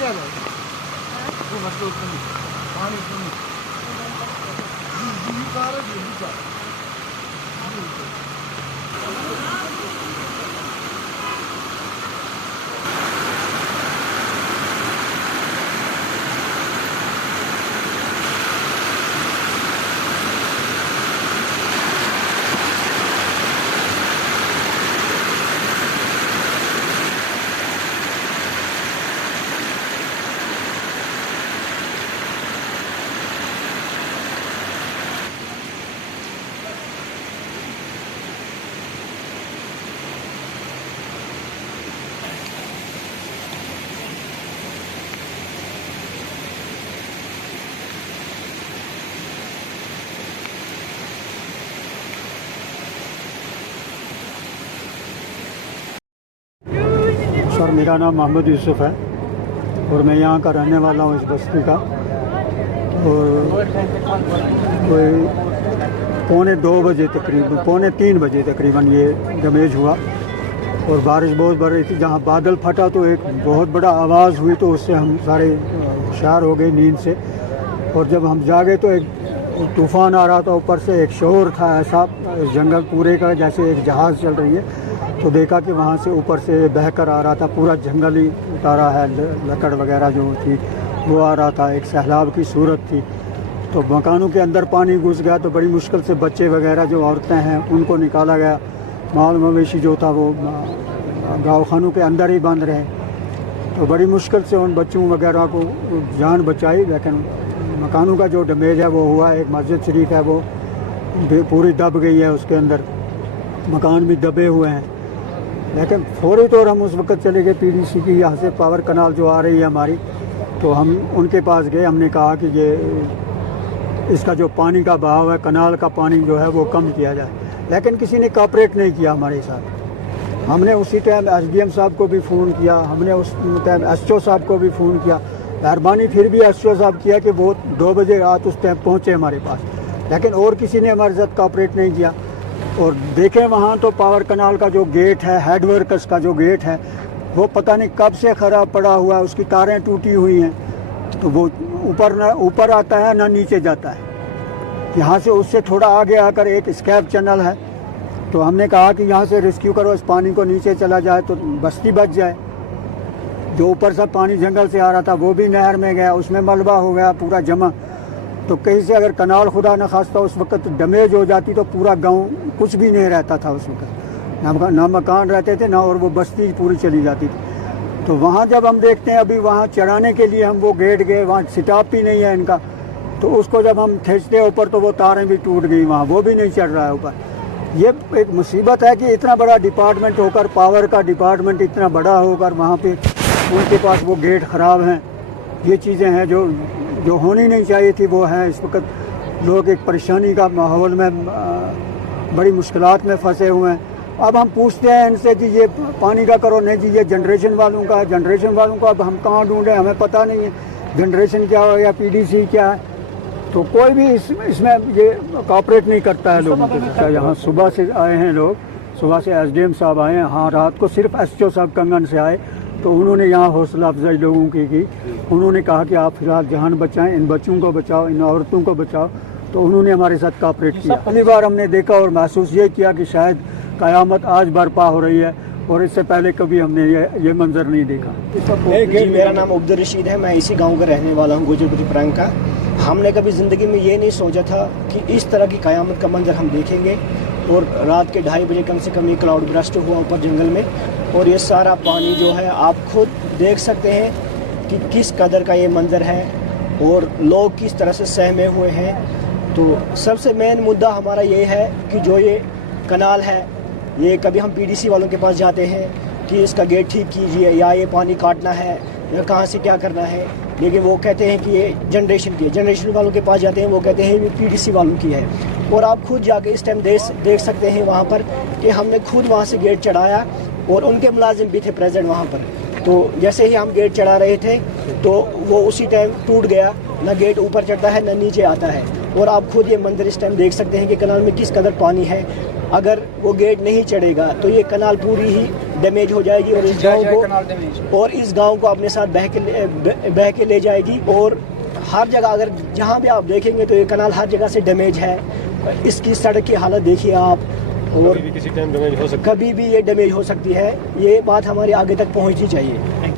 कैसे आ जाएगा वो मसला उसमें पानी उसमें जी कार है जी कार सर मेरा नाम मोहम्मद यूसुफ़ है और मैं यहाँ का रहने वाला हूँ इस बस्ती का। और कोई पौने 3 बजे तकरीबन ये डैमेज हुआ और बारिश बहुत बढ़ रही थी। जहाँ बादल फटा तो एक बहुत बड़ा आवाज़ हुई तो उससे हम सारे होशियार हो गए नींद से। और जब हम जागे तो एक तूफ़ान आ रहा था, ऊपर से एक शोर था ऐसा जंगल पूरे का जैसे एक जहाज़ चल रही है। तो देखा कि वहाँ से ऊपर से बहकर आ रहा था, पूरा जंगल ही उतारा है, लकड़ वगैरह जो थी वो आ रहा था, एक सैलाब की सूरत थी। तो मकानों के अंदर पानी घुस गया तो बड़ी मुश्किल से बच्चे वगैरह जो औरतें हैं उनको निकाला गया। माल मवेशी जो था वो गाँव खानों के अंदर ही बंद रहे। तो बड़ी मुश्किल से उन बच्चों वगैरह को जान बचाई, लेकिन मकानों का जो डैमेज है वो हुआ। एक मस्जिद शरीफ है वो पूरी दब गई है, उसके अंदर मकान भी दबे हुए हैं। लेकिन फौरी तौर हम उस वक्त चले गए पीडीसी की यहाँ से पावर कनाल जो आ रही है हमारी, तो हम उनके पास गए। हमने कहा कि ये इसका जो पानी का बहाव है, कनाल का पानी जो है वो कम किया जाए, लेकिन किसी ने कोऑपरेट नहीं किया हमारे साथ। हमने उसी टाइम एसडीएम साहब को भी फ़ोन किया, हमने उस टाइम एसओ साहब को भी फ़ोन किया। मेहरबानी फिर भी एसओ साहब किया कि वो 2 बजे रात उस टाइम पहुँचे हमारे पास, लेकिन और किसी ने हमारे साथ कोऑपरेट नहीं किया। और देखें वहाँ तो पावर कनाल का जो गेट है, हेड वर्कर्स का जो गेट है, वो पता नहीं कब से ख़राब पड़ा हुआ है, उसकी तारें टूटी हुई हैं। तो वो ऊपर आता है ना नीचे जाता है। यहाँ से उससे थोड़ा आगे आकर एक स्कैप चैनल है, तो हमने कहा कि यहाँ से रेस्क्यू करो, इस पानी को नीचे चला जाए तो बस्ती बच जाए। जो ऊपर से पानी जंगल से आ रहा था वो भी नहर में गया, उसमें मलबा हो गया पूरा जमा। तो कहीं से अगर कनाल खुदा न खास्ता उस वक्त डैमेज हो जाती तो पूरा गांव कुछ भी नहीं रहता था उस वक्त, ना मकान रहते थे ना, और वो बस्ती पूरी चली जाती थी। तो वहाँ जब हम देखते हैं अभी वहाँ चढ़ाने के लिए हम वो गेट गए, वहाँ स्टाफ भी नहीं है इनका, तो उसको जब हम खींचते हैं ऊपर तो वो तारें भी टूट गई, वहाँ वो भी नहीं चढ़ रहा है ऊपर। ये एक मुसीबत है कि इतना बड़ा डिपार्टमेंट होकर, पावर का डिपार्टमेंट इतना बड़ा होकर, वहाँ पे उनके पास वो गेट ख़राब हैं। ये चीज़ें हैं जो होनी नहीं चाहिए थी, वो हैं। इस वक्त लोग एक परेशानी का माहौल में, बड़ी मुश्किलात में फंसे हुए हैं। अब हम पूछते हैं इनसे कि ये पानी का करो, नहीं जी ये जनरेशन वालों का है, जनरेशन वालों का अब हम कहाँ ढूंढें, हमें पता नहीं है जनरेशन क्या है या पीडीसी क्या है। तो कोई भी इसमें ये कोऑपरेट नहीं करता है लोगों के साथ। यहाँ सुबह से आए हैं लोग, सुबह से एसडीएम साहब आए हैं, हाँ रात को सिर्फ एसओ साहब कंगन से आए, तो उन्होंने यहाँ हौसला अफजाई लोगों की उन्होंने कहा कि आप फिलहाल जान बचाएं, इन बच्चों को बचाओ, इन औरतों को बचाओ। तो उन्होंने हमारे साथ कोऑपरेट किया। पहली बार हमने देखा और महसूस ये किया कि शायद क़यामत आज बर्पा हो रही है, और इससे पहले कभी हमने ये मंजर नहीं देखा। मेरा नाम अब्दुल रशीद है, मैं इसी गांव का रहने वाला हूं, गुजरपति प्रांत का। हमने कभी ज़िंदगी में ये नहीं सोचा था कि इस तरह की क़यामत का मंजर हम देखेंगे। और रात के 2:30 बजे कम से कम ये क्लाउड ब्रस्ट हुआ ऊपर जंगल में, और ये सारा पानी जो है आप खुद देख सकते हैं कि किस कदर का ये मंजर है और लोग किस तरह से सहमे हुए हैं। तो सबसे मेन मुद्दा हमारा ये है कि जो ये कनाल है, ये कभी हम पीडीसी वालों के पास जाते हैं कि इसका गेट ठीक कीजिए या ये पानी काटना है या कहाँ से क्या करना है, लेकिन वो कहते हैं कि ये जनरेशन की है। जनरेशन वालों के पास जाते हैं, वो कहते हैं ये पीडीसी वालों की है। और आप खुद जाके इस टाइम देख सकते हैं वहाँ पर कि हमने खुद वहाँ से गेट चढ़ाया और उनके मुलाजिम भी थे प्रेजेंट वहाँ पर। तो जैसे ही हम गेट चढ़ा रहे थे तो वो उसी टाइम टूट गया, ना गेट ऊपर चढ़ता है ना नीचे आता है। और आप खुद ये मंजर इस टाइम देख सकते हैं कि कनाल में किस कदर पानी है। اگر وہ گیٹ نہیں چڑھے گا تو یہ کنال پوری ہی ڈیمیج ہو جائے گی اور اس گاؤں کو اپنے ساتھ بہہ کے لے جائے گی. اور ہر جگہ اگر جہاں بھی آپ دیکھیں گے تو یہ کنال ہر جگہ سے ڈیمیج ہے. اس کی سڑک کی حالت دیکھیے آپ, اور کسی ٹائم ڈیمیج ہو سکتا ہے, کبھی بھی یہ ڈیمیج ہو سکتی ہے. یہ بات ہمارے آگے تک پہنچنی چاہیے.